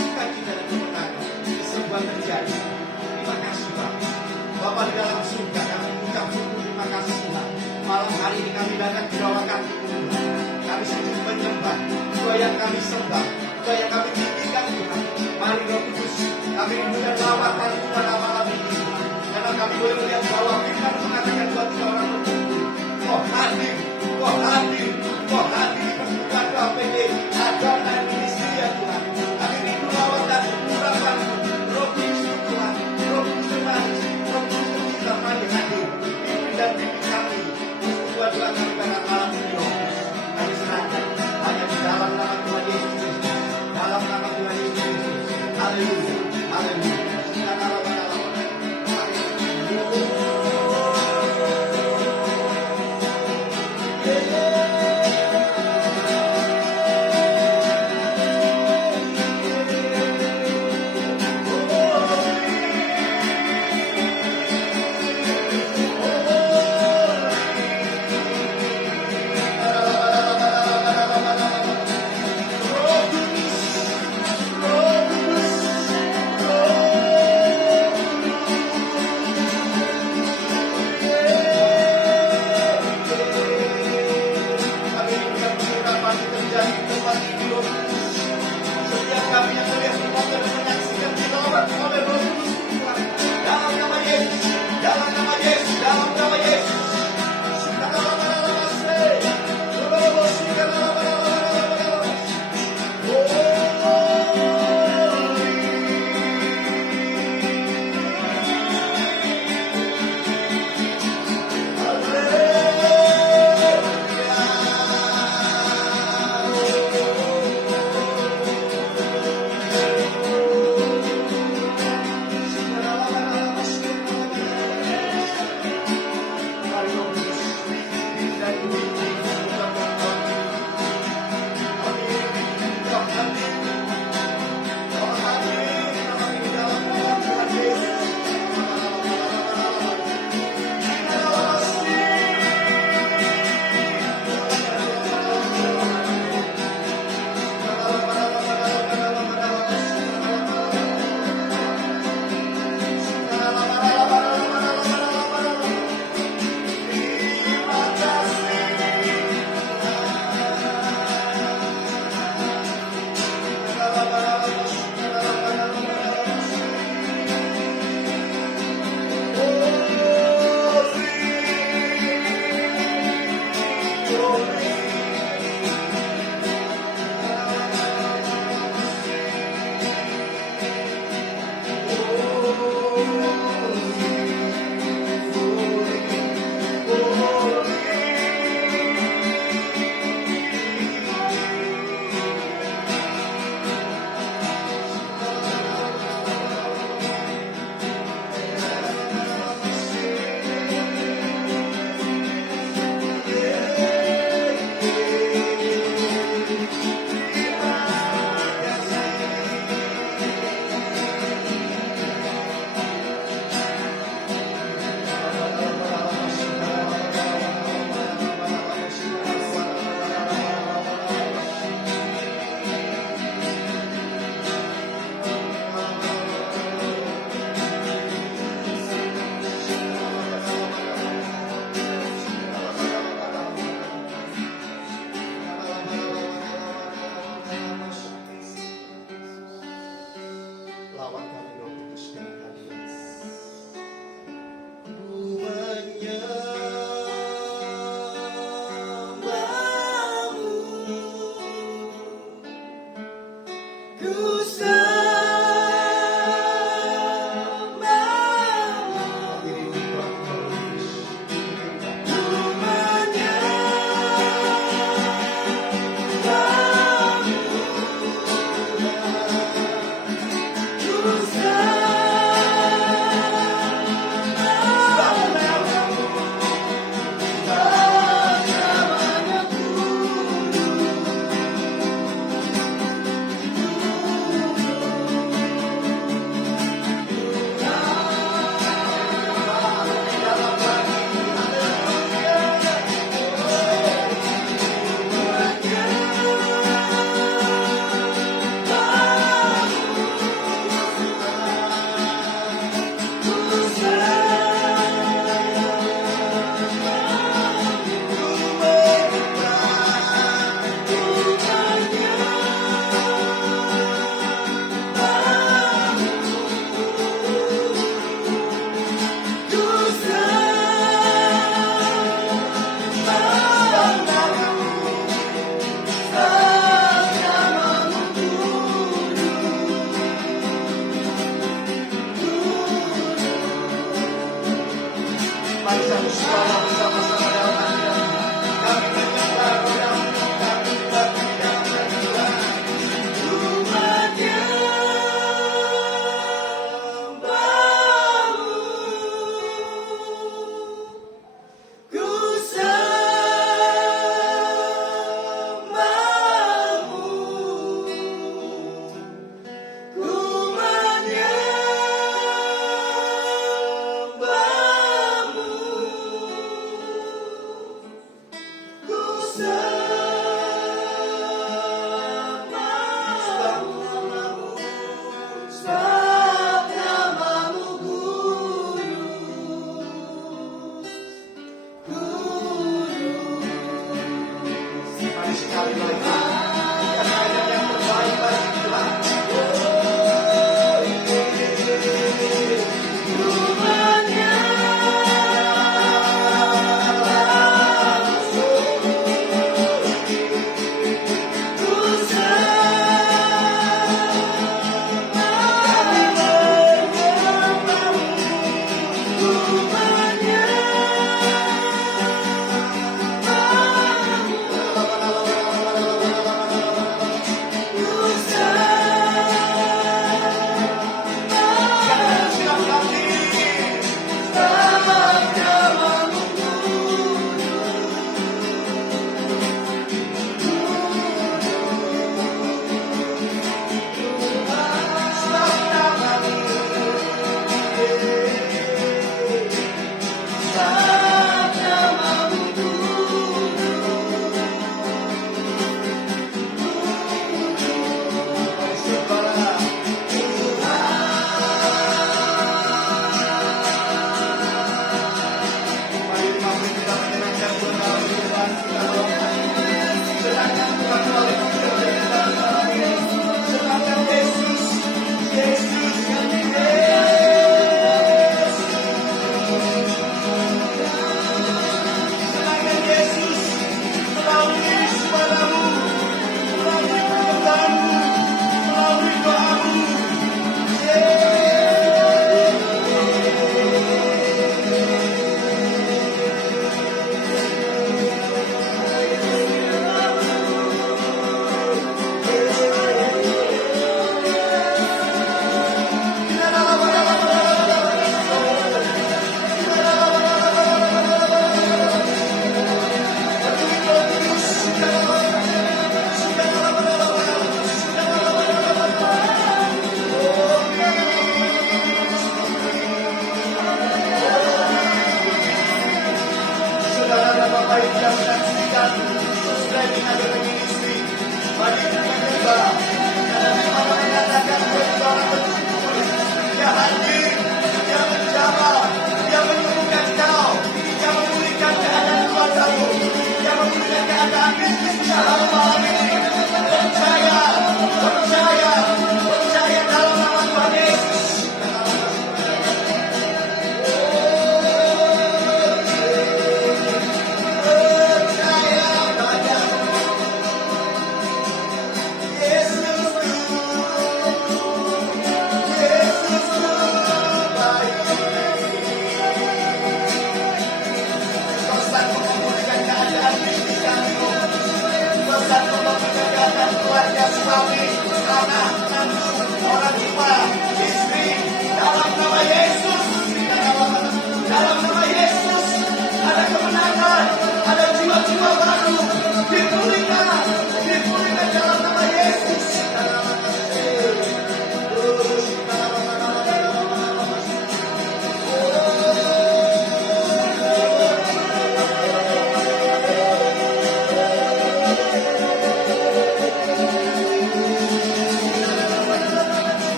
sukacita dan kemenangan semua terjadi. Terima kasih Bapak. Bapak di dalam surga kami mengucap syukur terima kasih Tuhan. Malam hari ini kami datang di bawah kaki Tuhan. Kami sujud menyembah Tuhan yang kami sembah, Tuhan yang kami tinggikan Tuhan. Mari Roh Kudus, kami rindukan lawatan Tuhan malam ini. Karena kami boleh melihat bahwa firman mengatakan buat tiga orang berkumpul. Kau hadir, kau hadir, kau hadir di pertemuan KPD. Ada dan ministry ya Tuhan. Kami rindu lawatan urapan Roh Kudus Tuhan. Roh Kudus Tuhan, Roh Kudus kita mari hadir. Pimpin dan pimpin kami. Tuhan Tuhan kami pada malam ini Roh Kudus. Kami serahkan hanya di dalam nama Tuhan Yesus Kristus. Dalam nama Tuhan Yesus Kristus. Haleluya, haleluya. satu suara bersama-sama dalam hadirat Tuhan. Kami menyembah Rodamu, kami menyembah di dalam hadirat Tuhan.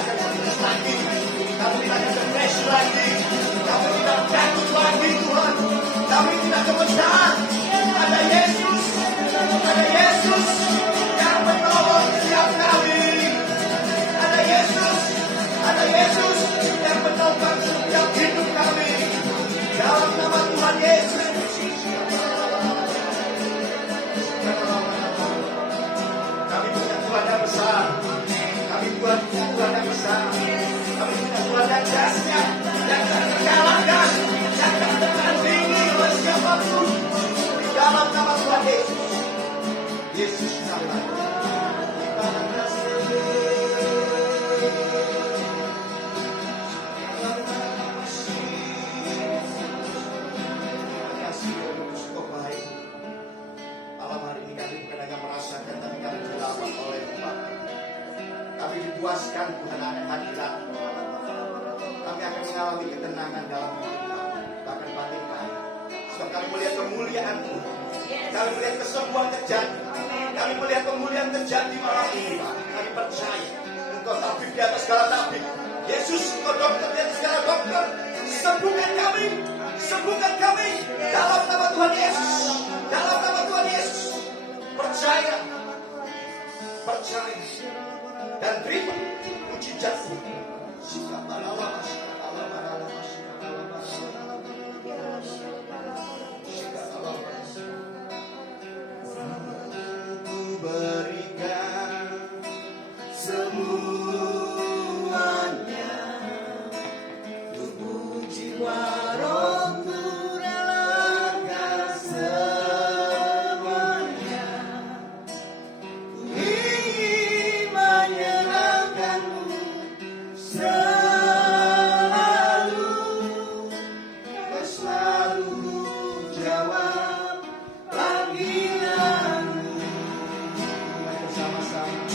akan putus lagi. Kami tidak akan depresi lagi. Kami tidak takut lagi Tuhan. Kami tidak gemetar. Ada Yesus. Ada Yesus yang menolong setiap kami. Ada Yesus. Ada Yesus yang menopang setiap hidup kami. Dalam nama Tuhan Yesus. Kami punya Tuhan yang besar. Kami punya Tuhan yang besar. Kami punya Tuhan yang dahsyat, yang tak terkalahkan, yang tak tertandingi oleh siapapun. Di dalam nama Tuhan Yesus. Yesus nama. Terima kasih untuk Engkau baik. Malam hari ini kami bukan hanya merasakan, tapi kami dilawan oleh Bapa. Kami dipuaskan Tuhan akan hadirat. Kami akan mengalami ketenangan dalam hidup kami, bahkan batin kami. Sebab kami melihat kemuliaan Tuhan. Kami melihat kesembuhan terjadi. Kami melihat pemulihan terjadi malam ini, Pak. Kami percaya Engkau tabib di atas segala tabib. Yesus, Engkau dokter di atas segala dokter. Sembuhkan kami. Sembuhkan kami dalam nama Tuhan Yesus. Dalam nama Tuhan Yesus. Percaya. Percaya. Dan terima mujizat-Mu. Ku berikan semuanya, tubuh jiwa rohku relakan semuanya. Ku ingin menyenangkan-Mu selalu, Kau selalu jawab panggilan-Mu. Bersama-sama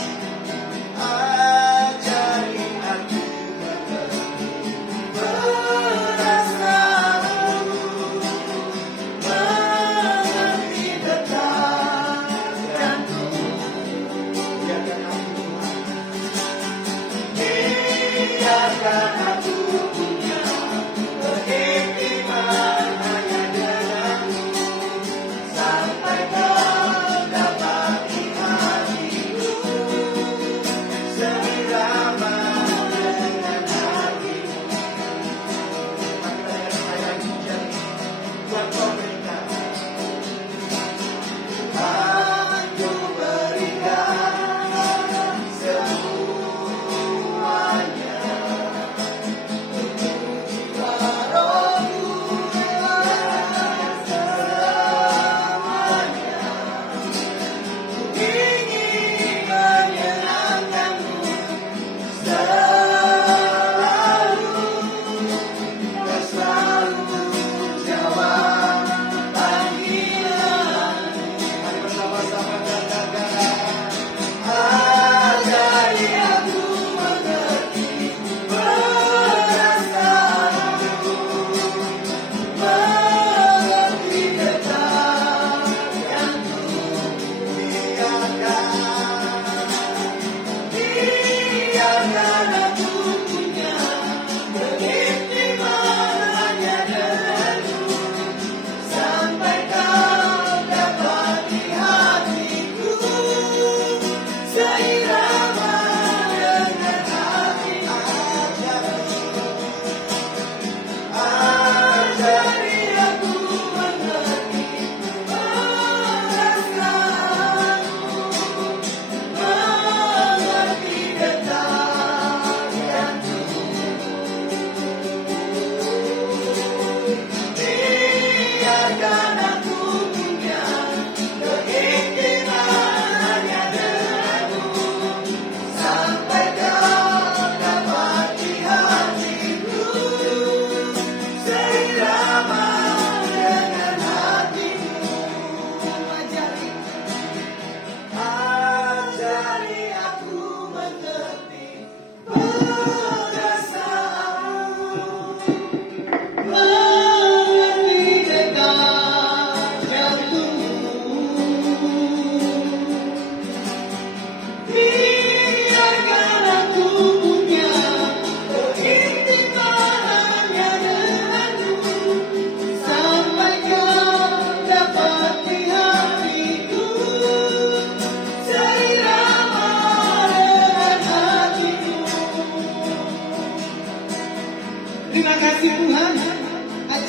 ajari aku merasa-Mu, mengerti detak jantung. Biarkan aku biarkan aku punya keintiman hanya denganmu, sampai kau dapati hatiku seirama dengan hatimu. Maka saya menjadi Tuhan kau berikan. Aku berikan semuanya,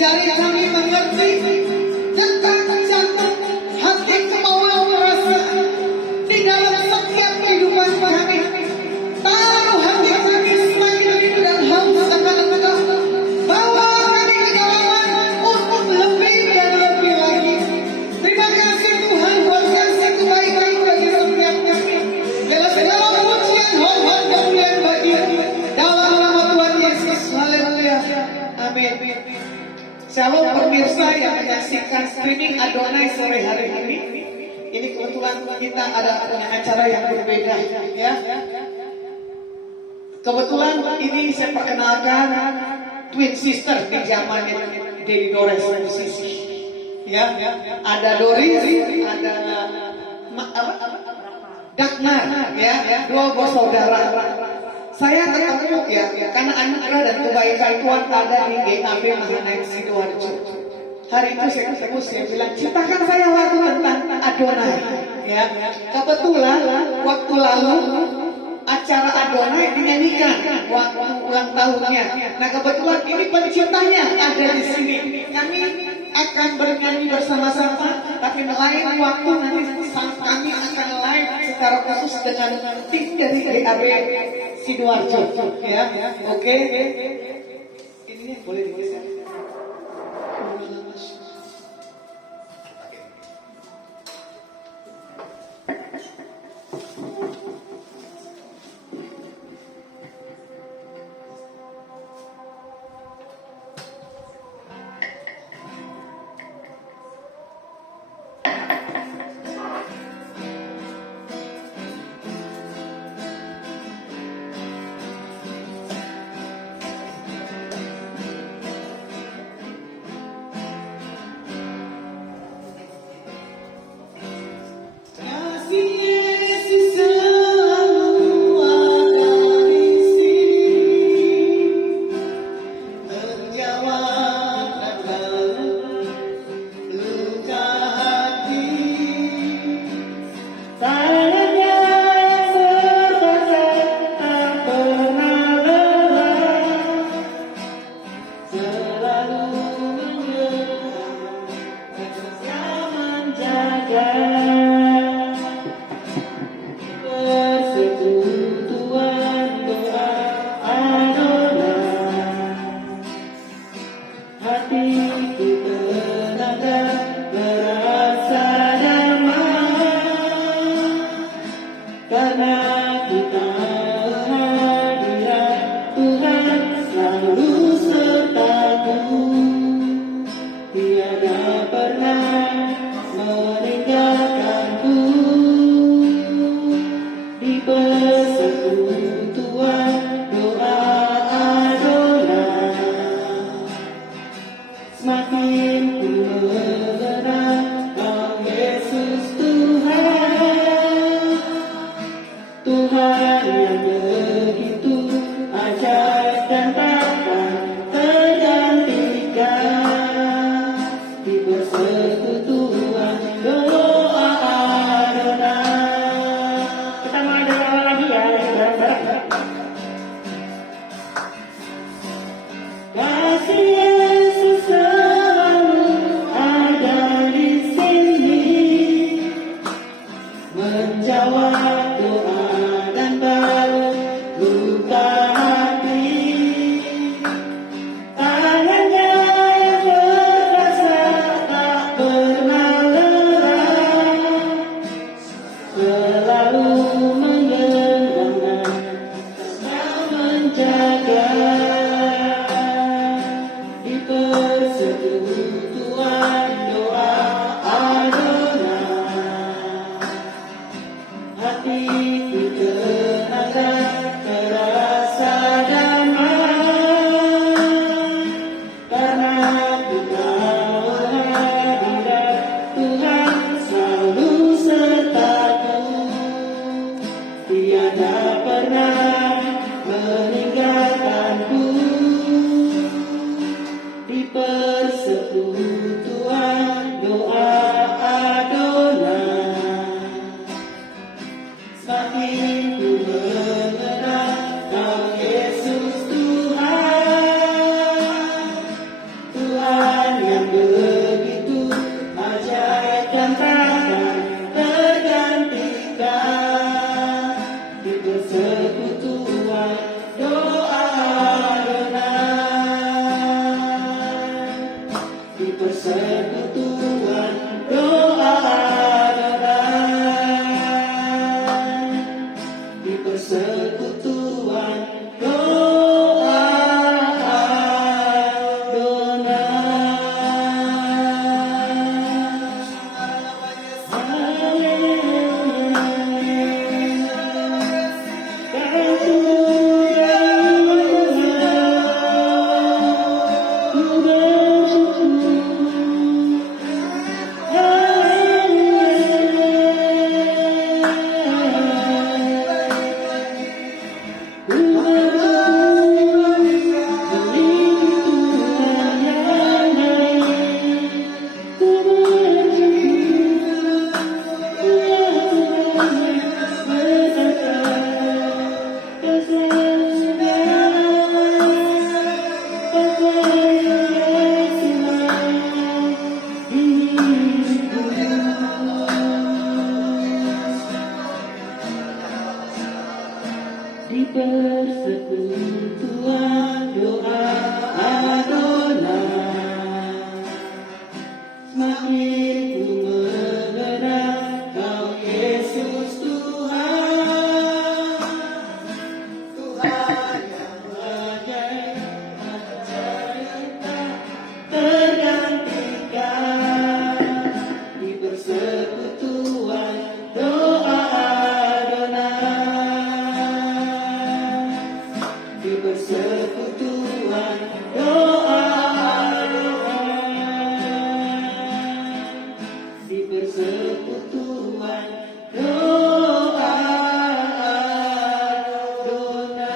Ajari kami mengerti detak jantung hati kemauan rasa di dalam setiap kehidupan kami. Taruh hati kami semakin rindu dan haus akan Engkau. Bawa kami ke jalan untuk lebih dan lebih lagi. Terima kasih Tuhan buat kasih kebaikan bagi setiap kami. Bela segala pujian, hormat, kemuliaan bagi-Mu. Dalam nama Tuhan Yesus, haleluya. Amin. Shalom pemirsa yang menyaksikan streaming Adonai sore hari ini. Ini kebetulan kita ada punya acara yang berbeda, ya. Kebetulan ini saya perkenalkan twin sister di zamannya Dedi Dores musisi. Ya, ada Doris, ada Dagmar, ya, dua bersaudara. Saya ketemu ya, karena anugerah dan kebaikan Tuhan ada di GAB Mahanaim Sidoarjo. Hari itu saya ketemu, saya bilang, ciptakan saya lagu tentang Adonai. Ya, kebetulan waktu lalu acara Adonai dinyanyikan waktu ulang tahunnya. Nah kebetulan ini penciptanya ada di sini. Kami akan bernyanyi bersama-sama, tapi lain waktu nanti kami akan live secara khusus dengan tim dari GAB Sidoarjo. Ya, oke. Ini boleh digeser. Di persekutuan doa Adonai, semakin ku mengenal Kau Yesus Tuhan, Tuhan yang ajaib, ajaib tak tergantikan. Di persekutuan doa di persekutuan doa, di persekutuan doa Adonai.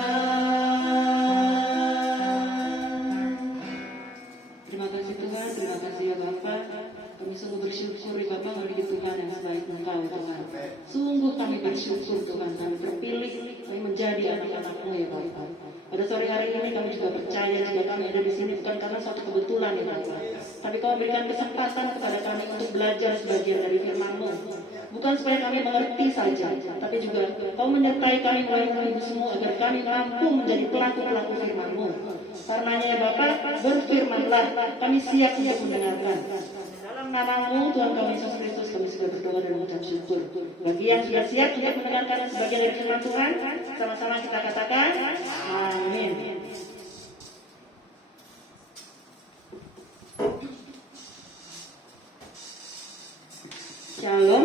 Terima kasih Tuhan, terima kasih ya Bapa. Kami sungguh bersyukur ya Bapa, bagi Tuhan yang sebaik Engkau Tuhan. Sungguh kami bersyukur Tuhan, kami terpilih, kami menjadi anak-anak-Mu ya Bapa. Pada sore hari ini kami juga percaya jika kami ada di sini bukan karena suatu kebetulan ya Bapak, tapi Kau berikan kesempatan kepada kami untuk belajar sebagian dari firman-Mu. Bukan supaya kami mengerti saja, tapi juga Kau menyertai kami melalui Ibu-Mu agar kami mampu menjadi pelaku-pelaku firman-Mu. Karenanya ya Bapak, berfirmanlah, kami siap untuk mendengarkan. Dalam nama-Mu Tuhan kami Yesus Kristus kami sudah berdoa dan mengucap syukur. Bagi yang sudah siap untuk mendengarkan sebagian dari firman Tuhan, sama-sama kita katakan amin. Shalom.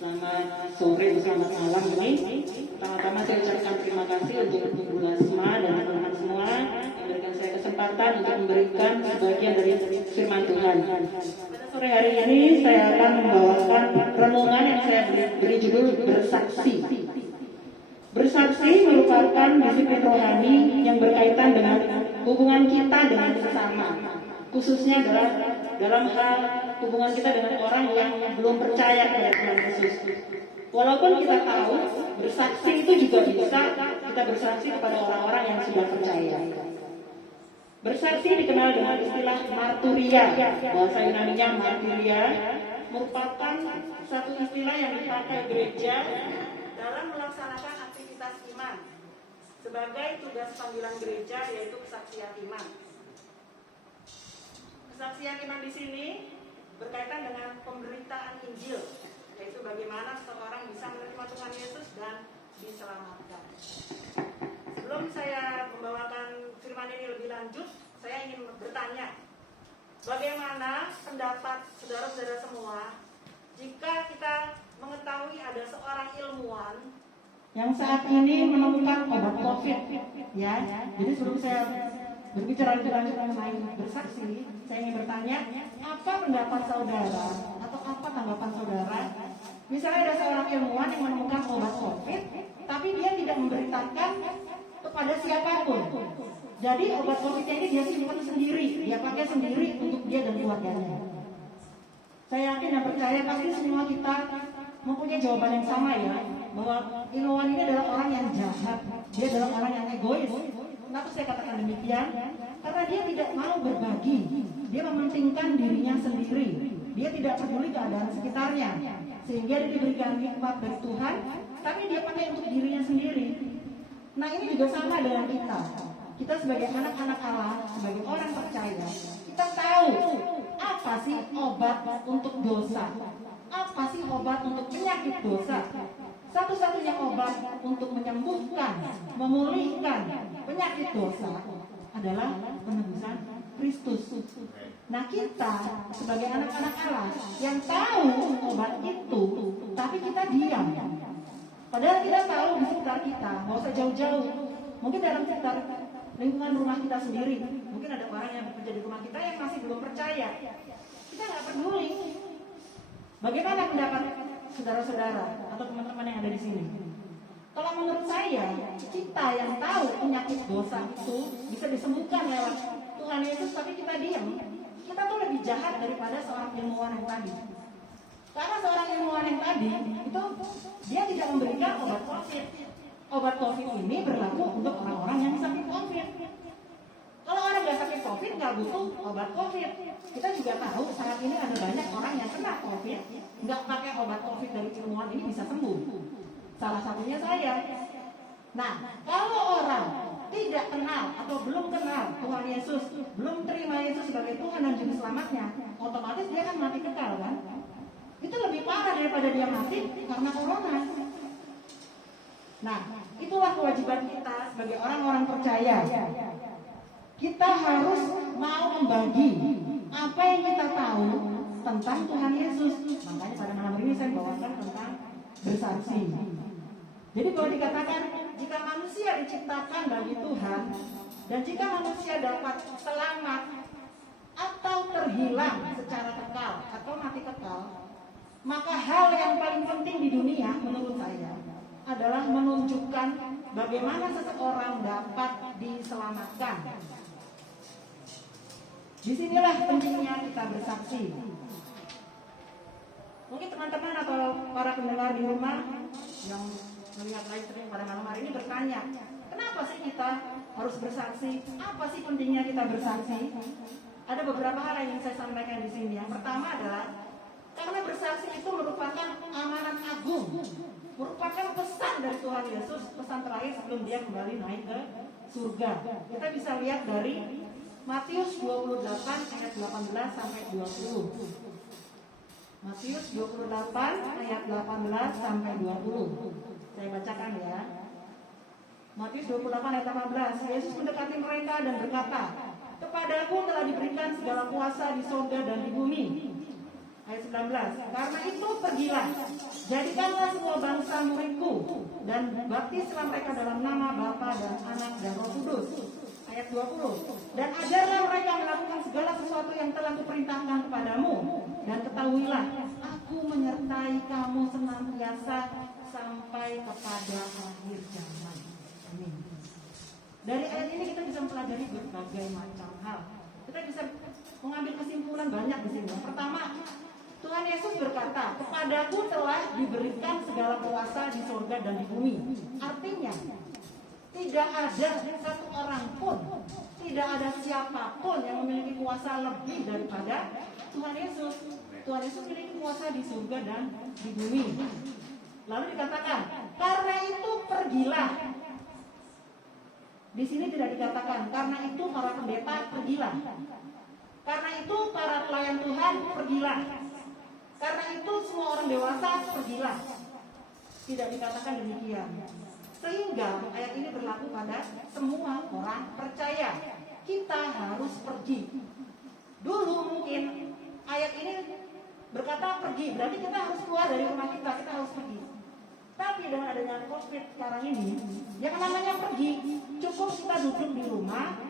Selamat sore, selamat malam ini. Pertama-tama saya ucapkan terima kasih untuk Ibu Lasma dan teman-teman semua yang memberikan saya kesempatan untuk memberikan sebagian dari firman Tuhan. Pada sore hari ini saya akan membawakan renungan yang saya beri judul Bersaksi. Bersaksi merupakan disiplin rohani yang berkaitan dengan hubungan kita dengan sesama, khususnya dalam hal hubungan kita dengan orang yang belum percaya kepada Tuhan Yesus. Walaupun kita tahu bersaksi itu juga bisa kita bersaksi kepada orang-orang yang sudah percaya. Bersaksi dikenal dengan istilah marturia, bahasa Yunaninya martyria, merupakan satu istilah yang dipakai gereja dalam melaksanakan aktivitas iman sebagai tugas panggilan gereja, yaitu kesaksian iman. Kesaksian iman di sini berkaitan dengan pemberitaan Injil, yaitu bagaimana seseorang bisa menerima Tuhan Yesus dan diselamatkan. Sebelum saya membawakan firman ini lebih lanjut, saya ingin bertanya, bagaimana pendapat saudara-saudara semua jika kita mengetahui ada seorang ilmuwan yang saat ini menemukan obat COVID, ya? Jadi sebelum saya berbicara lebih lanjut mengenai bersaksi, saya ingin bertanya, apa pendapat saudara atau apa tanggapan saudara? Misalnya ada seorang ilmuwan yang menemukan obat COVID, tapi dia tidak memberitakan kepada siapapun. Jadi obat COVID ini dia simpan sendiri, dia pakai sendiri untuk dia dan keluarganya. Saya yakin dan percaya pasti semua kita mempunyai jawaban yang sama ya, bahwa ilmuwan ini adalah orang yang jahat, dia adalah orang yang egois. Kenapa saya katakan demikian? Karena dia tidak mau berbagi, dia mementingkan dirinya sendiri, dia tidak peduli keadaan sekitarnya, sehingga dia diberikan nikmat dari Tuhan, tapi dia pakai untuk dirinya sendiri. Nah ini juga sama dengan kita. Kita sebagai anak-anak Allah, sebagai orang percaya, kita tahu apa sih obat untuk dosa, apa sih obat untuk penyakit dosa. Satu-satunya obat untuk menyembuhkan, memulihkan penyakit dosa adalah penebusan Kristus. Nah kita sebagai anak-anak Allah yang tahu obat itu, tapi kita diam. Padahal kita tahu di sekitar kita, nggak usah jauh-jauh. Mungkin dalam sekitar lingkungan rumah kita sendiri, mungkin ada orang yang bekerja di rumah kita yang masih belum percaya. Kita nggak peduli. Bagaimana pendapat saudara-saudara atau teman-teman yang ada di sini? Kalau menurut saya saya, kita yang tahu penyakit dosa itu bisa disembuhkan lewat Tuhan Yesus, tapi kita diam, kita tuh lebih jahat daripada seorang ilmuwan yang tadi. Karena seorang ilmuwan yang tadi itu dia tidak memberikan obat COVID. Obat COVID ini berlaku untuk orang-orang yang sakit COVID. Kalau orang nggak sakit COVID nggak butuh obat COVID. Kita juga tahu saat ini ada banyak orang yang kena COVID, nggak pakai obat COVID dari ilmuwan ini bisa sembuh. Salah satunya saya. Nah, kalau orang tidak kenal atau belum kenal Tuhan Yesus, belum terima Yesus sebagai Tuhan dan Juru Selamatnya, otomatis dia akan mati kekal kan? Itu lebih parah daripada dia mati karena corona. Nah, itulah kewajiban kita sebagai orang-orang percaya. Kita harus mau membagi apa yang kita tahu tentang Tuhan Yesus. Makanya pada malam ini saya bawakan tentang bersaksi. Jadi kalau dikatakan jika manusia diciptakan bagi Tuhan dan jika manusia dapat selamat atau terhilang secara kekal atau mati kekal, maka hal yang paling penting di dunia menurut saya adalah menunjukkan bagaimana seseorang dapat diselamatkan. Disinilah pentingnya kita bersaksi. Mungkin teman-teman atau para pendengar di rumah yang melihat live stream pada malam hari ini bertanya, kenapa sih kita harus bersaksi? Apa sih pentingnya kita bersaksi? Ada beberapa hal yang ingin saya sampaikan di sini. Yang pertama adalah karena bersaksi itu merupakan amanat agung, merupakan pesan dari Tuhan Yesus, pesan terakhir sebelum dia kembali naik ke surga. Kita bisa lihat dari Matius 28 ayat 18 sampai 20. Matius 28 ayat 18 sampai 20. Saya bacakan ya. Matius 28 ayat 18. Yesus mendekati mereka dan berkata, "Kepadaku telah diberikan segala kuasa di surga dan di bumi." Ayat 19. Karena itu pergilah, jadikanlah semua bangsa muridku dan baptislah mereka dalam nama Bapa dan Anak dan Roh Kudus. Ayat 20. Dan ajarlah mereka melakukan segala sesuatu yang telah kuperintahkan kepadamu, dan ketahuilah, aku menyertai kamu senantiasa sampai kepada akhir zaman. Amin. Dari ayat ini kita bisa mempelajari berbagai macam hal. Kita bisa mengambil kesimpulan banyak di sini. Yang pertama, Tuhan Yesus berkata, "Kepadaku telah diberikan segala kuasa di surga dan di bumi." Artinya, tidak ada satu orang pun, tidak ada siapapun yang memiliki kuasa lebih daripada Tuhan Yesus. Tuhan Yesus memiliki kuasa di surga dan di bumi. Lalu dikatakan, karena itu pergilah. Di sini tidak dikatakan, karena itu para pendeta pergilah. Karena itu para pelayan Tuhan pergilah. Karena itu semua orang dewasa pergilah. Tidak dikatakan demikian. Sehingga ayat ini berlaku pada semua orang percaya. Kita harus pergi. Dulu mungkin ayat ini berkata pergi, berarti kita harus keluar dari rumah kita harus pergi. Tapi dengan adanya COVID sekarang ini, yang namanya pergi, cukup kita duduk di rumah,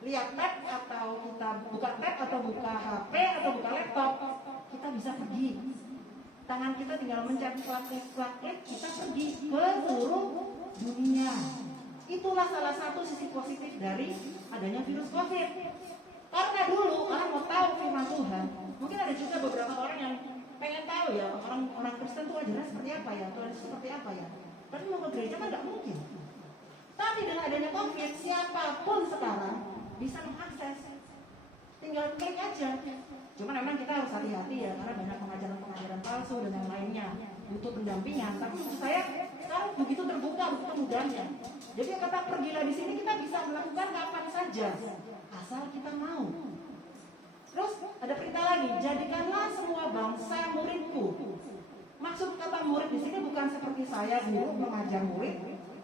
lihat tab atau kita buka tab atau buka HP atau buka laptop, kita bisa pergi. Tangan kita tinggal mencet klik, kita pergi ke seluruh dunia. Itulah salah satu sisi positif dari adanya virus COVID. Karena dulu orang mau tahu firman Tuhan, mungkin ada juga beberapa orang yang pengen tahu ya, orang Kristen itu ajarannya seperti apa ya, Tuhan seperti apa ya. Tapi mau ke gereja kan nggak mungkin. Tapi dengan adanya COVID, siapapun sekarang bisa mengakses. Tinggal klik aja. Cuma memang kita harus hati-hati ya, karena banyak pengajaran-pengajaran palsu dan yang lainnya, butuh pendampingan. Tapi menurut saya sekarang begitu terbuka, begitu mudahnya. Jadi kata pergilah di sini kita bisa melakukan kapan saja, asal kita mau. Terus ada perintah lagi, jadikanlah semua bangsa muridku. Maksud kata murid di sini bukan seperti saya guru mengajar murid,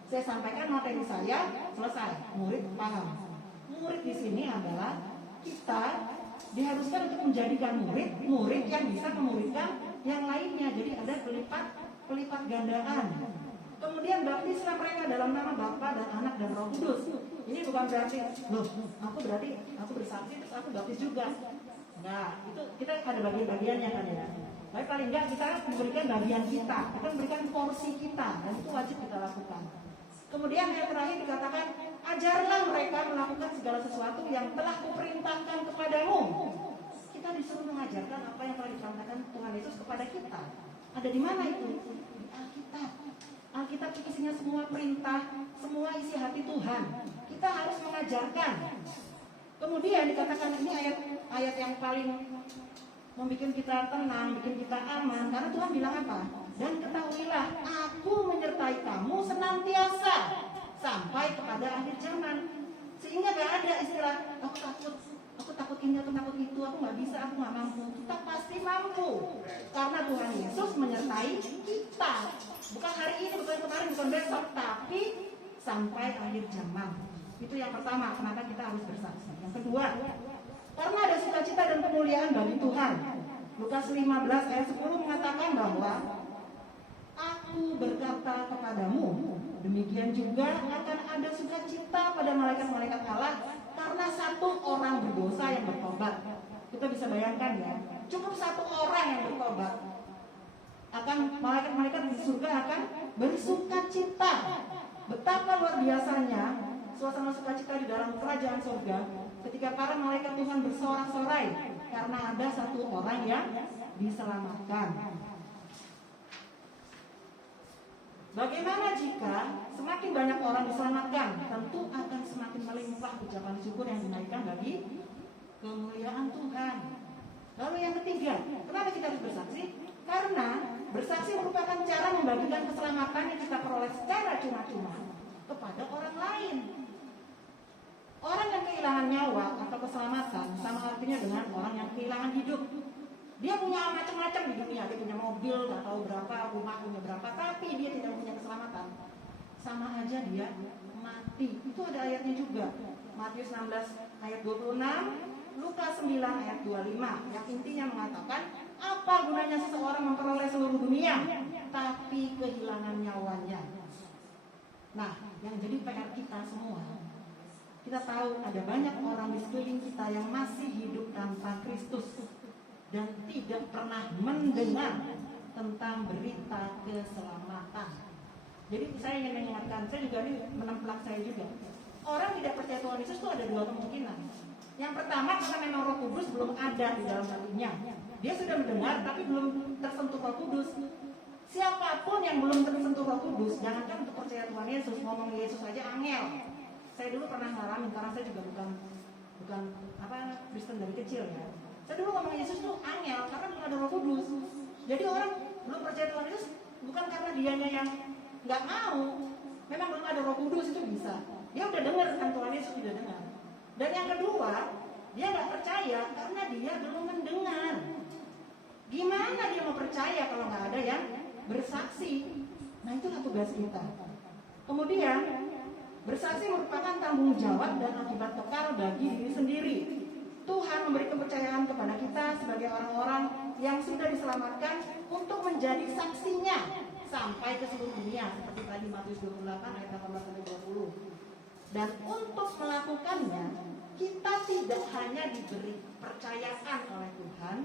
saya sampaikan materi saya, selesai, murid paham. Murid di sini adalah kita diharuskan untuk menjadikan murid yang bisa memuridkan yang lainnya. Jadi ada pelipat gandaan. Kemudian baptislah mereka dalam nama Bapa dan Anak dan Roh Kudus. Ini bukan berarti, loh, aku bersaksi terus aku baptis juga. Nah, itu kita ada bagian-bagiannya kan ya. Tapi paling enggak kita memberikan bagian kita memberikan porsi kita, dan itu wajib kita lakukan. Kemudian yang terakhir dikatakan, ajarlah mereka melakukan segala sesuatu yang telah kuperintahkan kepadamu. Kita disuruh mengajarkan apa yang telah diperintahkan Tuhan Yesus kepada kita. Ada di mana itu? Di Alkitab. Alkitab isinya semua perintah, semua isi hati Tuhan. Kita harus mengajarkan. Kemudian dikatakan ini ayat yang paling membuat kita tenang, bikin kita aman. Karena Tuhan bilang apa? Dan ketahuilah, aku menyertai kamu senantiasa sampai kepada akhir zaman. Sehingga gak ada istilah, aku takut ini, aku takut itu, aku gak bisa, aku gak mampu. Kita pasti mampu. Karena Tuhan Yesus menyertai kita. Bukan hari ini, bukan kemarin, bukan besok, tapi sampai akhir zaman. Itu yang pertama, kenapa kita harus bersaksi. Yang kedua, karena ada sukacita dan kemuliaan bagi Tuhan. Lukas 15 ayat 10 mengatakan bahwa aku berkata kepadamu, demikian juga akan ada sukacita pada malaikat-malaikat Allah karena satu orang berdosa yang bertobat. Kita bisa bayangkan ya, cukup satu orang yang bertobat, akan malaikat-malaikat di surga akan bersukacita. Betapa luar biasanya suasana sukacita di dalam kerajaan surga ketika para malaikat Tuhan bersorak-sorai karena ada satu orang yang diselamatkan. Bagaimana jika semakin banyak orang diselamatkan? Tentu akan semakin melimpah ucapan syukur yang dinaikkan bagi kemuliaan Tuhan. Lalu yang ketiga, kenapa kita harus bersaksi? Karena bersaksi merupakan cara membagikan keselamatan yang kita peroleh secara cuma-cuma kepada orang lain. Orang yang kehilangan nyawa atau keselamatan sama artinya dengan orang yang kehilangan hidup. Dia punya macam-macam di dunia, dia punya mobil, nggak tahu berapa, rumah punya berapa, tapi dia tidak punya keselamatan. Sama aja dia mati. Itu ada ayatnya juga. Matius 16 ayat 26, Lukas 9 ayat 25. Yang intinya mengatakan, apa gunanya seseorang memperoleh seluruh dunia, tapi kehilangan nyawanya. Nah, yang jadi PR kita semua, kita tahu ada banyak orang di sekeliling kita yang masih hidup tanpa Kristus dan tidak pernah mendengar tentang berita keselamatan. Jadi saya ingin mengingatkan, saya juga ini menemplak saya juga. Orang tidak percaya Tuhan Yesus itu ada dua kemungkinan. Yang pertama karena memang Roh Kudus belum ada di dalam hatinya. Dia sudah mendengar tapi belum tersentuh Roh Kudus. Siapapun yang belum tersentuh Roh Kudus, jangankan untuk percaya Tuhan Yesus, ngomong Yesus aja angel. Saya dulu pernah ngalamin karena saya juga bukan Kristen dari kecil ya. Saya dulu ngomong Yesus tuh angel karena belum ada Roh Kudus. Jadi orang belum percaya Tuhan Yesus bukan karena dianya yang nggak mau, memang belum ada Roh Kudus itu bisa. Dia udah dengar tentang Tuhan Yesus, udah dengar. Dan yang kedua, dia nggak percaya karena dia belum mendengar. Gimana dia mau percaya kalau nggak ada yang bersaksi? Nah itulah tugas kita. Kemudian bersaksi merupakan tanggung jawab dan akibat kekal bagi diri sendiri. Tuhan memberi kepercayaan kepada kita sebagai orang-orang yang sudah diselamatkan untuk menjadi saksinya sampai ke seluruh dunia seperti tadi Matius 28 ayat 18-20. Dan untuk melakukannya kita tidak hanya diberi kepercayaan oleh Tuhan,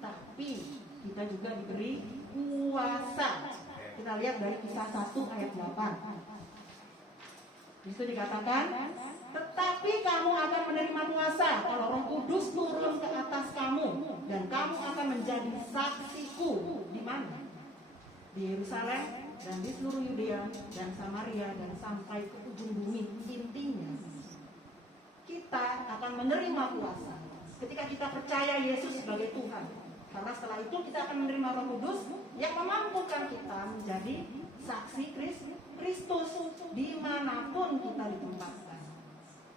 tapi kita juga diberi kuasa. Kita lihat dari Kisah 1 ayat 8. Di situ dikatakan, tetapi kamu akan menerima kuasa kalau Roh Kudus turun ke atas kamu, dan kamu akan menjadi saksiku di mana? Di Yerusalem dan di seluruh Yudea dan Samaria dan sampai ke ujung bumi. Intinya kita akan menerima kuasa ketika kita percaya Yesus sebagai Tuhan. Karena setelah itu kita akan menerima Roh Kudus yang memampukan kita menjadi saksi Kristus dimanapun kita ditempatkan.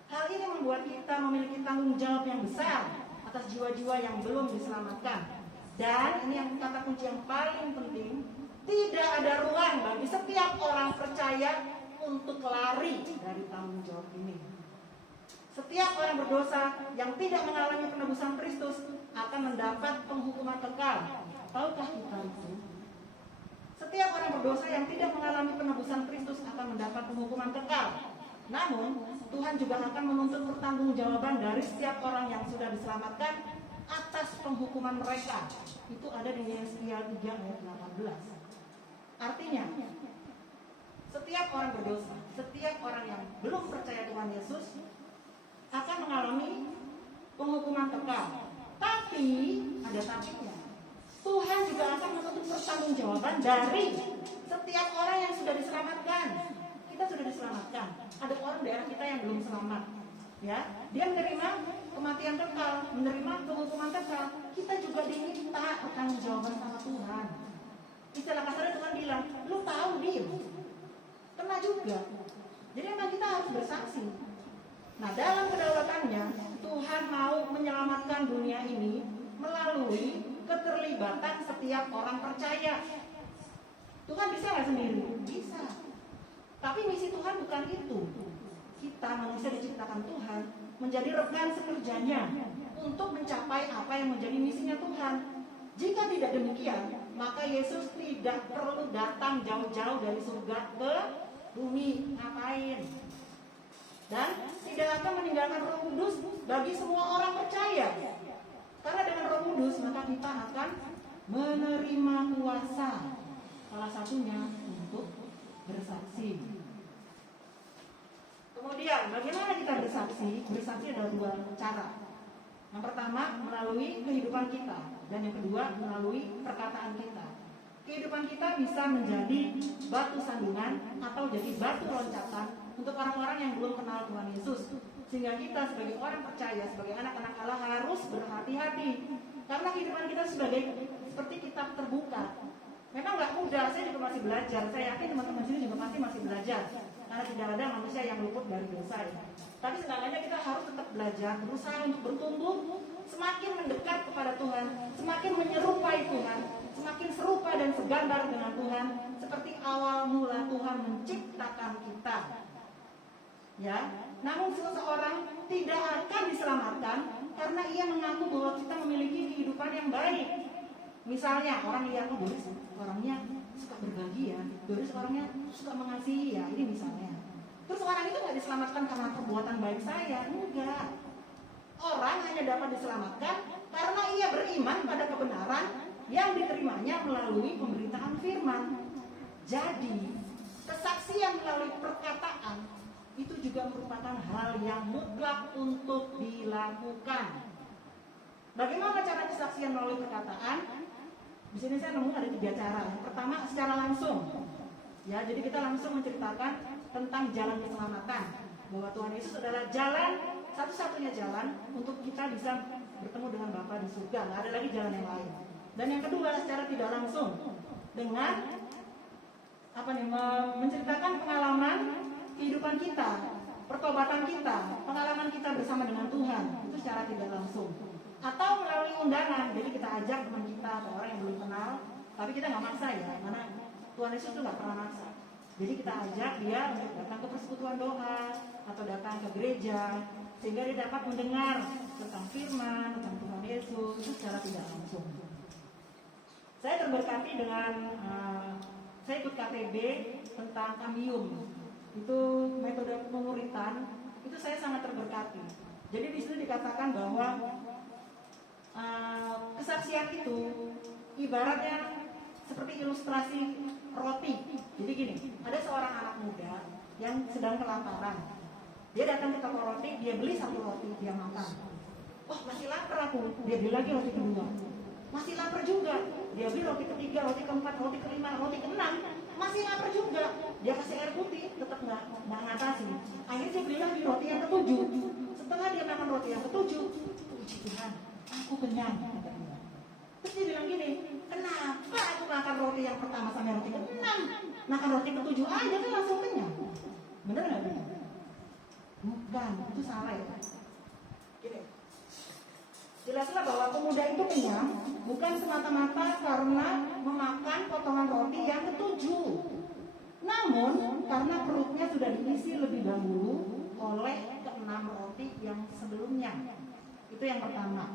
Hal ini membuat kita memiliki tanggung jawab yang besar atas jiwa-jiwa yang belum diselamatkan. Dan ini yang kata kunci yang paling penting, tidak ada ruang bagi setiap orang percaya untuk lari dari tanggung jawab ini. Setiap orang berdosa yang tidak mengalami penebusan Kristus akan mendapat penghukuman kekal. Tahukah kita itu? Setiap orang berdosa yang tidak mengalami penebusan Kristus akan mendapat penghukuman kekal. Namun, Tuhan juga akan menuntut pertanggungjawaban dari setiap orang yang sudah diselamatkan atas penghukuman mereka. Itu ada di Yesaya 3 ayat 18. Artinya, Setiap orang berdosa, setiap orang yang belum percaya Tuhan Yesus akan mengalami penghukuman kekal. Tapi ada tapinya. Tuhan juga akan menuntut pertanggungjawaban dari setiap orang yang sudah diselamatkan. Kita sudah diselamatkan. Ada orang daerah kita yang belum selamat. Ya, dia menerima kematian kekal, menerima penghukuman kekal. Kita juga diminta pertanggungjawaban sama Tuhan. Istilah kasarnya Tuhan bilang, lu tahu dia kena juga. Jadi memang kita harus bersaksi. Nah, dalam kedaulatannya Tuhan mau menyelamatkan dunia ini melalui keterlibatan setiap orang percaya. Tuhan bisa nggak sendiri? Bisa. Tapi misi Tuhan bukan itu. Kita manusia diciptakan Tuhan menjadi rekan sekerjanya untuk mencapai apa yang menjadi misinya Tuhan. Jika tidak demikian, maka Yesus tidak perlu datang jauh-jauh dari surga ke bumi. Ngapain? Dan tidak akan meninggalkan Roh Kudus bagi semua orang percaya. Karena dengan Roh Kudus maka kita akan menerima kuasa. Salah satunya untuk bersaksi. Kemudian bagaimana kita bersaksi? Bersaksi ada dua cara. Yang pertama melalui kehidupan kita, dan yang kedua melalui perkataan kita. Kehidupan kita bisa menjadi batu sandungan atau jadi batu loncatan untuk orang-orang yang belum kenal Tuhan Yesus. Sehingga kita sebagai orang percaya, sebagai anak-anak Allah harus berhati-hati. Karena kehidupan kita seperti kitab terbuka. Memang nggak mudah, saya juga masih belajar. Saya yakin teman-teman sini juga pasti masih belajar. Karena tidak ada manusia yang luput dari dosa ya. Tapi sebenarnya kita harus tetap belajar, berusaha untuk bertumbuh, semakin mendekat kepada Tuhan, semakin menyerupai Tuhan, semakin serupa dan segambar dengan Tuhan, seperti awal mula Tuhan menciptakan kita. Ya, namun seseorang tidak akan diselamatkan karena ia mengaku bahwa kita memiliki kehidupan yang baik. Misalnya orang lihat Boris orangnya suka berbagi ya, Boris orangnya suka mengasihi ya, ini misalnya. Terus orang itu nggak diselamatkan karena perbuatan baik saya, enggak. Orang hanya dapat diselamatkan karena ia beriman pada kebenaran yang diterimanya melalui pemberitaan firman. Jadi, kesaksian melalui perkataan itu juga merupakan hal yang mutlak untuk dilakukan. Bagaimana cara kesaksian melalui perkataan? Di sini saya nemu ada 3 cara. Yang pertama secara langsung. Ya, jadi kita langsung menceritakan tentang jalan keselamatan, bahwa Tuhan Yesus adalah jalan, satu-satunya jalan untuk kita bisa bertemu dengan Bapa di surga. Nggak ada lagi jalan yang lain. Dan yang kedua secara tidak langsung dengan menceritakan pengalaman kehidupan kita, pertobatan kita, pengalaman kita bersama dengan Tuhan, itu secara tidak langsung. Atau melalui undangan, jadi kita ajak teman kita atau orang yang belum kenal, tapi kita nggak maksa ya, karena Tuhan Yesus itu nggak pernah maksa. Jadi kita ajak dia untuk datang ke persekutuan doa atau datang ke gereja, sehingga dia dapat mendengar tentang firman, tentang Tuhan Yesus itu secara tidak langsung. Saya terberkati dengan saya ikut KTB tentang Kamium. Itu metode pemuritan, itu saya sangat terberkati. Jadi di situ dikatakan bahwa kesaksian itu ibaratnya seperti ilustrasi roti. Jadi gini, ada seorang anak muda yang sedang kelaparan. Dia datang ke toko roti, dia beli 1 roti, dia makan. Oh, masih lapar aku. Dia beli lagi roti kedua. Masih lapar juga. Dia beli roti ketiga, roti keempat, roti kelima, roti keenam. Masih lapar juga. Dia kasih air putih, tetap nggak ngatasi. Akhirnya dia beli lagi roti yang ke-7. Setelah dia makan roti yang ke-7, puji Tuhan, aku kenyang. Terus dia bilang gini, kenapa aku makan roti yang pertama sampai roti ke-6, makan roti ke-7 aja kan langsung kenyang? Bener nggak bener? Bukan, itu salah ya. Gini, jelaslah bahwa pemuda itu kenyang bukan semata-mata karena memakan potongan roti yang ke-7, namun karena perutnya sudah diisi lebih dahulu oleh ke-6 roti yang sebelumnya. Itu yang pertama.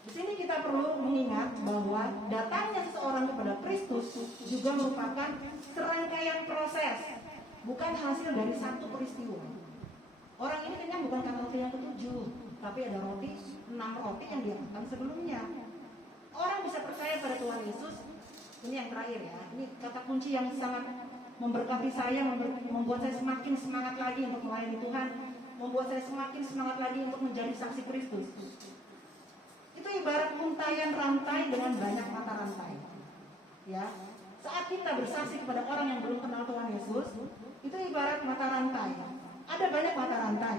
Di sini kita perlu mengingat bahwa datangnya seseorang kepada Kristus juga merupakan serangkaian proses, bukan hasil dari satu peristiwa. Orang ini kenyang bukan karena roti yang ke-7, tapi ada 6 roti yang dia makan sebelumnya. Orang bisa percaya pada Tuhan Yesus Ini yang terakhir ya. Ini kata kunci yang sangat memberkati saya, membuat saya semakin semangat lagi untuk melayani Tuhan, membuat saya semakin semangat lagi untuk menjadi saksi Kristus. Itu ibarat untayan rantai dengan banyak mata rantai. Ya, saat kita bersaksi kepada orang yang belum kenal Tuhan Yesus, itu ibarat mata rantai. Ada banyak mata rantai.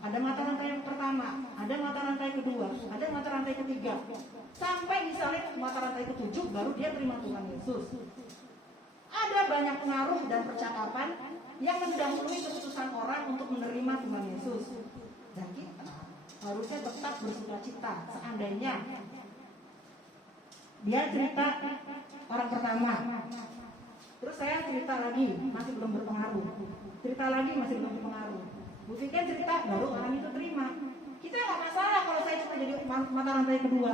Ada mata rantai yang pertama, ada mata rantai kedua, ada mata rantai ketiga. Sampai misalnya mata rantai ketujuh baru dia terima Tuhan Yesus. Ada banyak pengaruh dan percakapan yang mendahului keputusan orang untuk menerima Tuhan Yesus. Dan kita harusnya tetap bersukacita seandainya dia cerita orang pertama, terus saya cerita lagi masih belum berpengaruh, cerita lagi masih belum berpengaruh. Bu Fiken cerita baru orang itu terima. Kita nggak masalah kalau saya cuma jadi mata rantai kedua.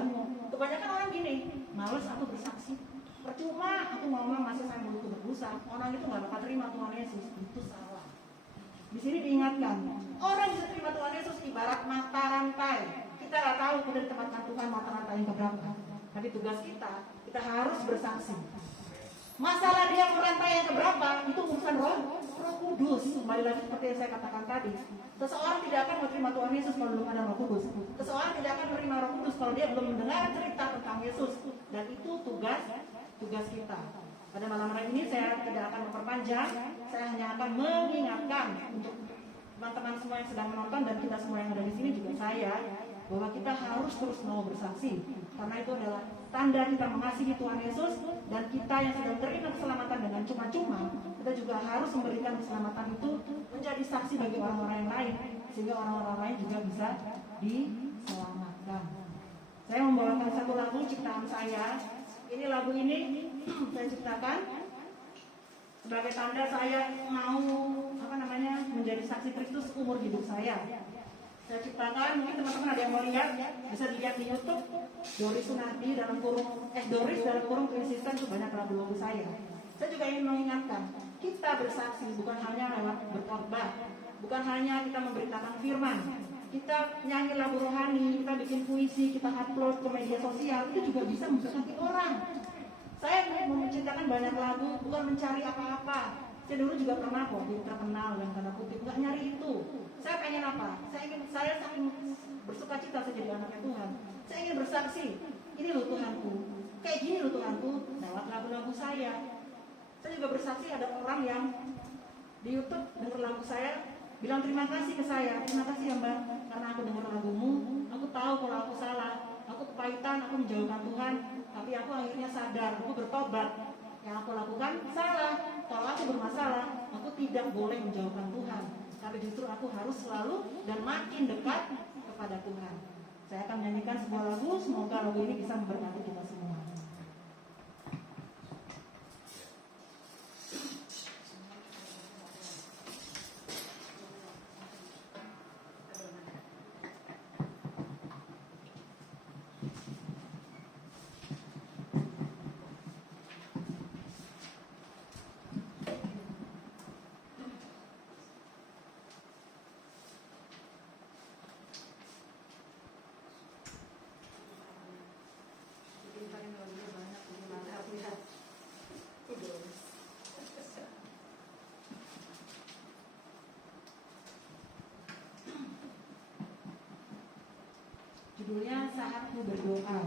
Kebanyakan orang gini, males aku bersaksi, percuma aku ngomong masih saya mulutku berbusa, orang itu nggak bakal terima Tuhan Yesus. Itu salah. Di sini diingatkan, orang bisa terima Tuhan Yesus ibarat mata rantai. Kita nggak tahu kita ditempatkan Tuhan mata rantai yang keberapa. Tapi tugas kita harus bersaksi. Masalah dia merantai yang keberapa itu urusan Roh Kudus. Kembali lagi seperti yang saya katakan tadi, seseorang tidak akan menerima Tuhan Yesus kalau belum ada Roh Kudus. Seseorang tidak akan menerima Roh Kudus kalau dia belum mendengar cerita tentang Yesus. Dan itu tugas kita. Pada malam hari ini saya tidak akan memperpanjang. Saya hanya akan mengingatkan untuk teman-teman semua yang sedang menonton dan kita semua yang ada di sini juga saya, bahwa kita harus terus mau bersaksi, karena itu adalah tanda kita mengasihi Tuhan Yesus. Dan kita yang sedang terima keselamatan dengan cuma-cuma, kita juga harus memberikan keselamatan itu menjadi saksi bagi orang-orang yang lain, sehingga orang-orang lain juga bisa diselamatkan. Saya membawakan satu lagu ciptaan saya. Ini lagu ini saya ciptakan sebagai tanda saya mau menjadi saksi Kristus umur hidup saya. Saya ciptakan, mungkin teman-teman ada yang mau lihat, bisa dilihat di YouTube. Doris Sunardi Doris dalam kurung Krisisten itu banyak lagu-lagu saya. Saya juga ingin mengingatkan, kita bersaksi bukan hanya lewat berkhotbah, bukan hanya kita memberitakan firman, kita nyanyi lagu rohani, kita bikin puisi, kita upload ke media sosial, itu juga bisa memberkati orang. Saya menciptakan banyak lagu bukan mencari apa-apa. Saya dulu juga pernah kok jadi terkenal dan tanda kutip, nggak nyari itu. Saya pengen apa? Saya saking bersuka cita saya jadi anaknya Tuhan. Saya ingin bersaksi, ini loh Tuhanku, kayak gini loh Tuhanku, lewat lagu-lagu saya. Saya juga bersaksi ada orang yang di YouTube dengar lagu saya, bilang terima kasih ke saya, terima kasih ya Mbak, karena aku dengar lagumu, aku tahu kalau aku salah, aku kepahitan, aku menjauhkan Tuhan, tapi aku akhirnya sadar, aku bertobat. Yang aku lakukan salah. Kalau aku bermasalah, aku tidak boleh menjauhkan Tuhan, tapi justru aku harus selalu dan makin dekat kepada Tuhan. Saya akan menyanyikan sebuah lagu, semoga lagu ini bisa memberkati kita semua. Judulnya Saatku Berdoa.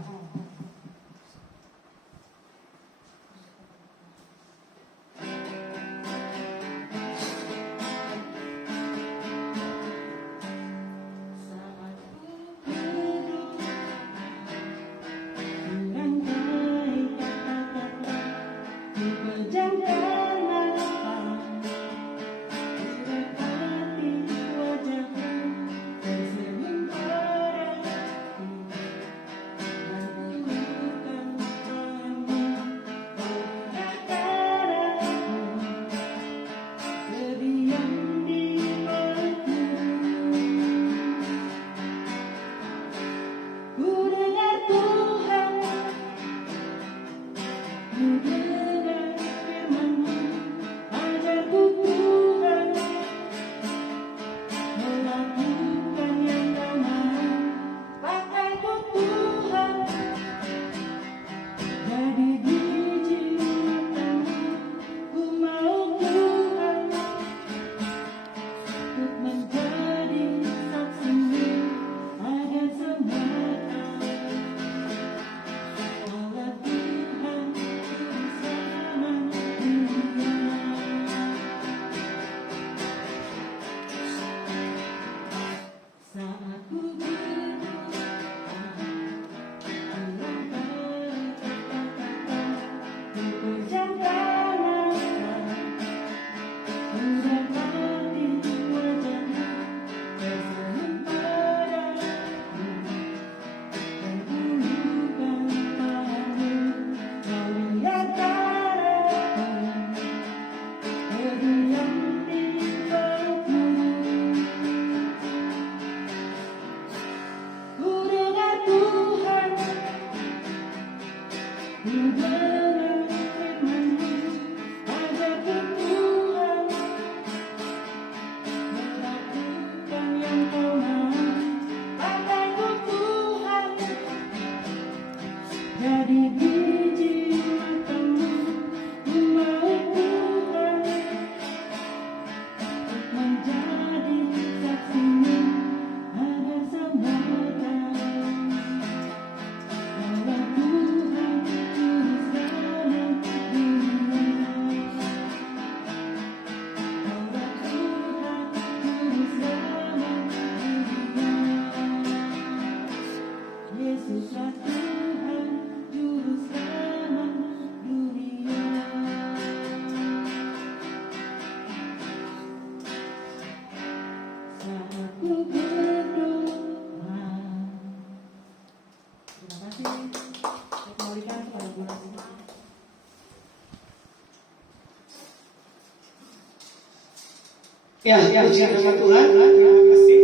Ya, puji nama Tuhan. Terima kasih.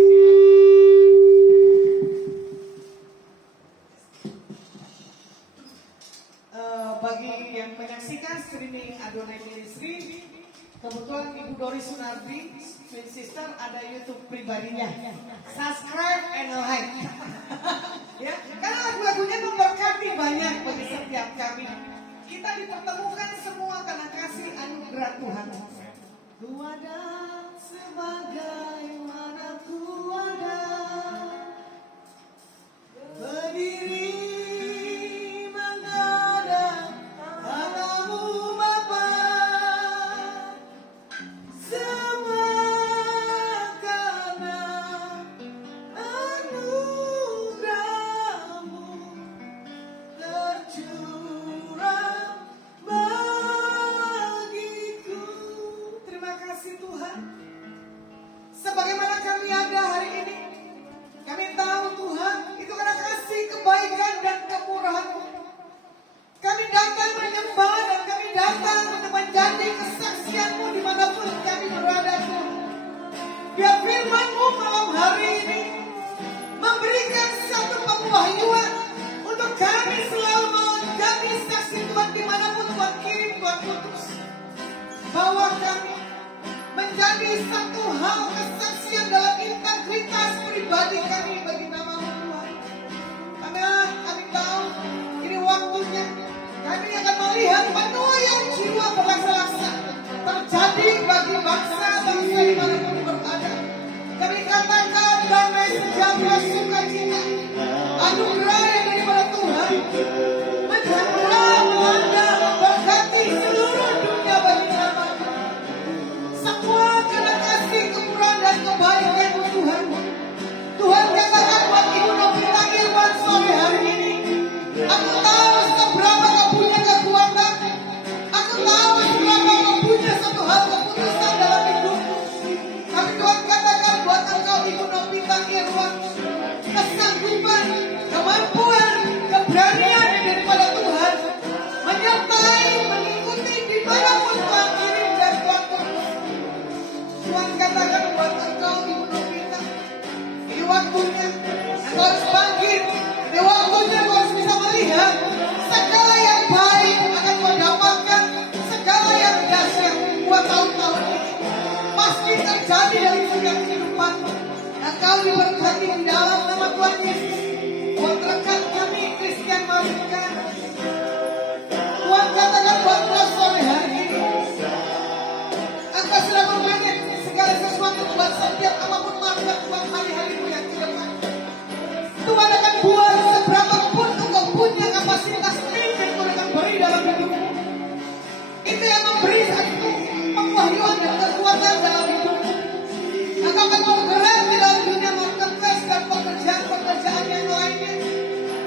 Bagi yang menyaksikan streaming Adonai Ministry, kebetulan Ibu Dori Sunardi, Twin Sister, ada YouTube pribadinya. Subscribe and like. Ya, karena lagu-lagunya memberkati banyak bagi setiap kami. Kita dipertemukan semua karena kasih anugerah Tuhan. Ku ada sebagaimana ku ada, berdiri menghadap katamu Bapa, semua karena anugerahmu tercurah bagiku. Terima kasih Tuhan. Sebagaimana kami ada hari ini, kami tahu Tuhan, itu karena kasih, kebaikan, dan kemurahan-Mu. Kami datang menyembah dan kami datang untuk menjadi kesaksian-Mu dimanapun kami berada Tuhan. Biar firman-Mu malam hari ini memberikan satu pengwahyuan untuk kami selalu menjadi saksi Tuhan dimanapun Tuhan kirim, Tuhan putus. Bahwa kami menjadi satu hal kesaksian dalam integritas pribadi kami bagi nama-Mu Tuhan. Karena kami tahu ini waktunya kami akan melihat penuaian jiwa berlaksa-laksa terjadi bagi bangsa-bangsa dimanapun berada. Kami katakan damai sejahtera sukacita anugerah yang daripada Tuhan mencurah melanda memberkati seluruh dunia bagi nama-Mu. Semua karena kasih, kemurahan, dan kebaikan-Mu Tuhan. Tuhan katakan buat Ibu Novita Irwan sore hari ini, aku tahu seberapa Kau punya kekuatan, aku tahu seberapa Kau punya satu hal keputusan dalam hidupmu. Tapi Tuhan katakan buat engkau Ibu Novita Irwan, kesanggupan, kemampuan, keberanian yang daripada Tuhan menyertai, mengikuti dimanapun Tuhan kirim dan Tuhan putus. Tuhan katakan buat engkau Ibu Novita, ini waktunya engkau harus bangkit. Ini waktunya engkau harus bisa melihat segala yang baik akan kau dapatkan, segala yang dahsyat buat tahun-tahun ini pasti terjadi dalam setiap kehidupanmu. Engkau diberkati di dalam nama Tuhan Yesus. Buat rekan kami Christian Marika, Tuhan katakan buat kau sore hari ini, engkau sudah membanyak segala sesuatu buat setiap apapun makhluk Tuhan hari-harimu yang ke depan. Tuhan akan buat seberapa pun engkau punya kapasitas yang Tuhan akan beri dalam hidupmu. Itu yang memberi satu pengwahyuan dan kekuatan dalam hidupmu. Engkau akan bergerak di dalam dunia marketplace dan pekerjaan-pekerjaan yang lainnya.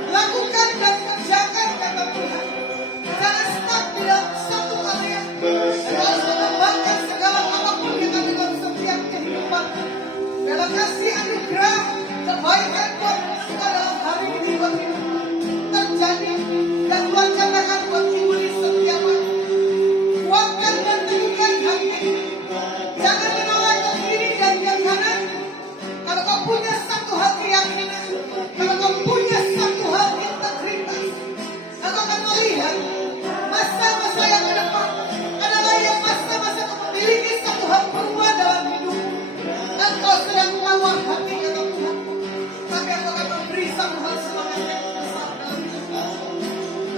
Lakukan dan kerjakan kata Tuhan. Jangan stuck di dalam satu area. Engkau harus mengembangkan segala apapun yang ada dalam setiap kehidupan. Dalam kasih anugerah, kebaikan buat kita dalam hari ini buat hidupmu terjadi. Dan Tuhan katakan buat ibu di setiap hari, kuatkan dan teguhkan hati ini. Jangan menolak ke kiri dan ke kanan. Kalau kau punya satu hal keyakinan, kalau kau punya satu hal integritas, engkau akan melihat masa-masa yang ke depan adalah yang masa-masa kau memiliki satu hal perubahan dalam hidupmu. Engkau sedang tawar hati kata Tuhan, tapi aku akan memberi satu hal semangat yang besar dalam hidupmu.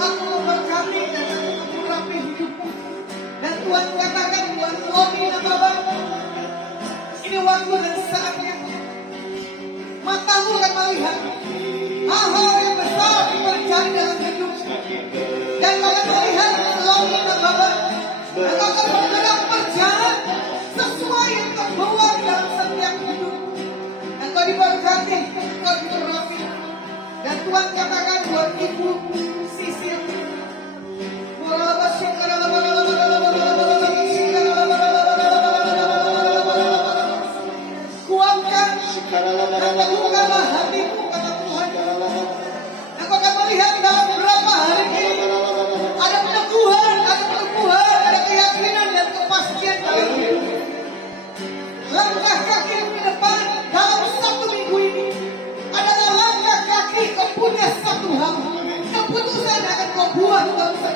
Aku memberkati dan aku mengurapi hidupmu. Dan Tuhan katakan buat Romi dan Bapak, ini waktu dan saatnya matamu akan melihat hal-hal yang besar yang terjadi dalam hidupmu. Dan kau akan melihat Romi dan Bapak, dan kau akan bergerak berjalan sesuai yang terbawa dalam setiap hidupmu. Dan kau diberkati, kau diurapi. Dan Tuhan katakan buat ibu Sisil, kuatkan dan teguhkanlah hatimu kata Tuhan. Engkau akan melihat dalam beberapa hari ini ada peneguhan, ada keyakinan dan kepastian dalam hidup.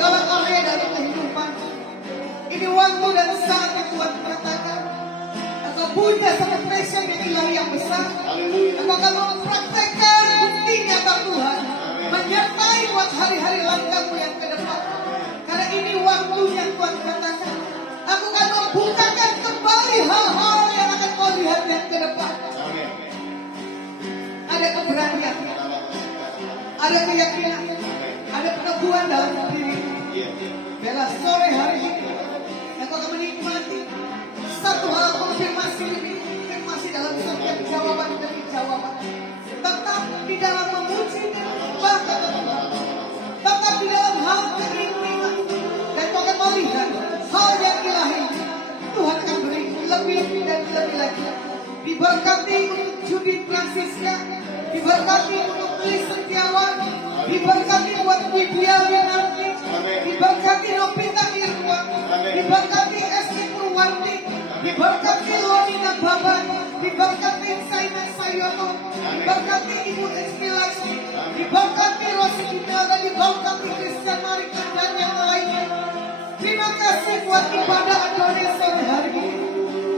segala area dalam kehidupan. Ini waktu dan saat yang Tuhan katakan. Engkau punya satu passion yang ilahi yang besar. Engkau akan mempraktekkan bukti nyata Tuhan. Menyertai buat hari-hari langkahmu yang ke depan. Karena ini waktunya Tuhan katakan. Aku akan membukakan kembali hal-hal yang akan kau lihat yang ke depan. Ada keberanian, ada keyakinan, ada peneguhan dalam diri. Bela sore hari ini, engkau akan menikmati satu hal konfirmasi ini, konfirmasi dalam setiap jawaban demi jawaban. Tetap di dalam memuji dan membanggakan Tuhan. Tetap di dalam hal keinginan, dan kau akan melihat hal yang ilahi. Tuhan akan beri lebih dan lebih lagi. Diberkati untuk Judith Francisca, diberkati untuk Lee Setiawan, diberkati buat Widya Winarti, diberkati Novita Irwan, diberkati Esti Purwanti, diberkati Lonina Baban, diberkati Saiman Sayono, diberkati Ibu Esti Laksmi, diberkati Rosi Imelda, diberkati Christian Marika dan yang lainnya. Terima kasih buat ibadah Adonis sore hari ini.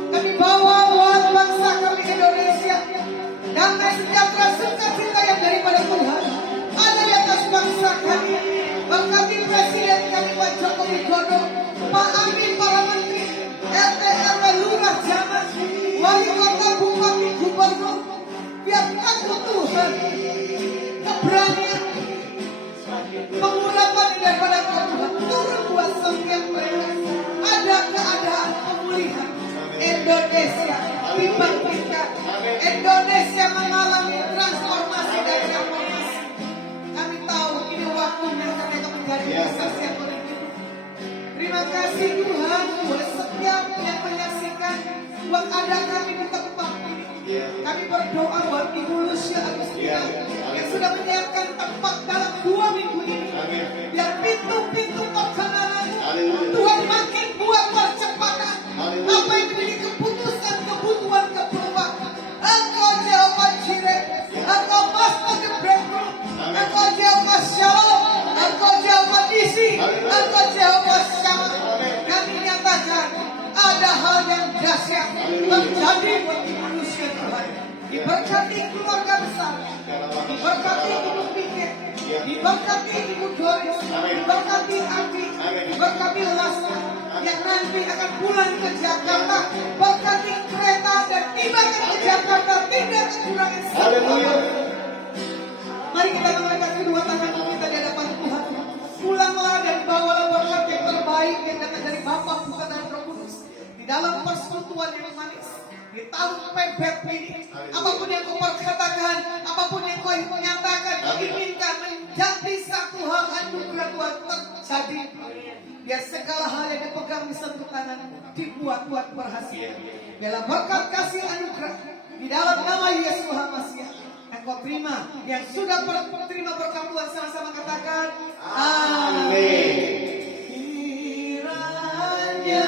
Kami bawa buat bangsa kami Indonesia damai sejahtera sukacita yang daripada Tuhan ada di atas bangsa kami. Berkati Presiden kami Pak Joko Widodo, Pak Amin, para menteri, RT RW, lurah camat, wali kota, bupati, gubernur. Biar takut Tuhan, keberanian, pengurapan daripada Tuhan turun buat setiap mereka. Ada keadaan pemulihan. Indonesia dibangkitkan. Indonesia mengalami transformasi dan reformasi. Kami tahu ini waktunya kami akan menjadi kesaksian oleh hidup. Terima kasih Tuhan buat setiap yang menyaksikan buat ada kami di tempat ini. Kami berdoa buat Ibu Lucia Agustina yang sudah menyiapkan tempat dalam 2 minggu ini. Biar pintu-pintu perkenanan Tuhan makin buat percepatan. Apa yang menjadi keputusan, kebutuhan, keperluan. Engkau Jehovah Jireh, Engkau Master the Breakthrough, Engkau Jehovah Shalom, Engkau Jehovah Nisi, Engkau Jehovah Shammah. Kami nyatakan ada hal yang dahsyat terjadi buat manusia Tuhan. Diberkati keluarga besar, diberkati Ibu Pikir, diberkati Ibu Doris, diberkati Andi, diberkati Lasta yang nanti akan pulang ke Jakarta. Berkati kereta dan tiba ke Jakarta tidak kekurangan sesuatu. Mari kita mengangkat kedua tangan kita di hadapan Tuhan. Pulanglah dan bawalah berkat yang terbaik yang datang dari Bapa, Putra dan Roh Kudus di dalam persekutuan yang manis. Di tahun pebet ini, apapun yang kau perkatakan, apapun yang kau nyatakan, inginkan menjadi satu hal anugerah Tuhan terjadi. Biar segala hal yang dipegang di sentuh tangan dibuat Tuhan berhasil. Biarlah berkat kasih anugerah di dalam nama Yesus Hamasiah. Engkau terima yang sudah terima berkat Tuhan, sama-sama katakan amin. Kiranya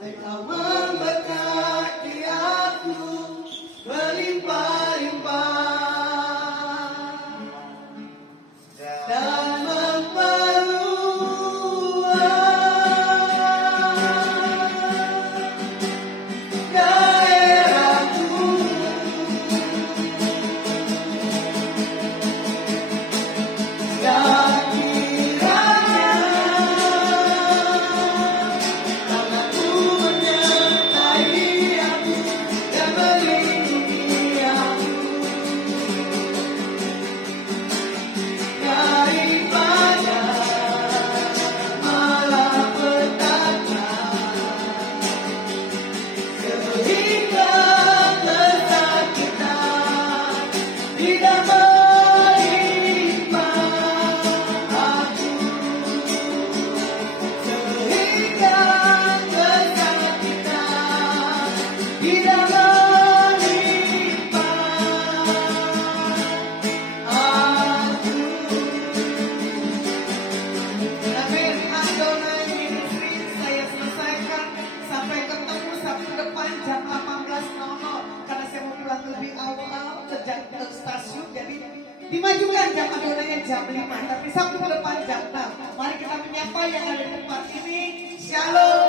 Engkau memberkati aku berlimpah-limpah dan memperluas daerahku. Dan kiranya 5, tapi Sabtu depan jam 6. Mari kita menyapa yang ada di tempat ini. Shalom.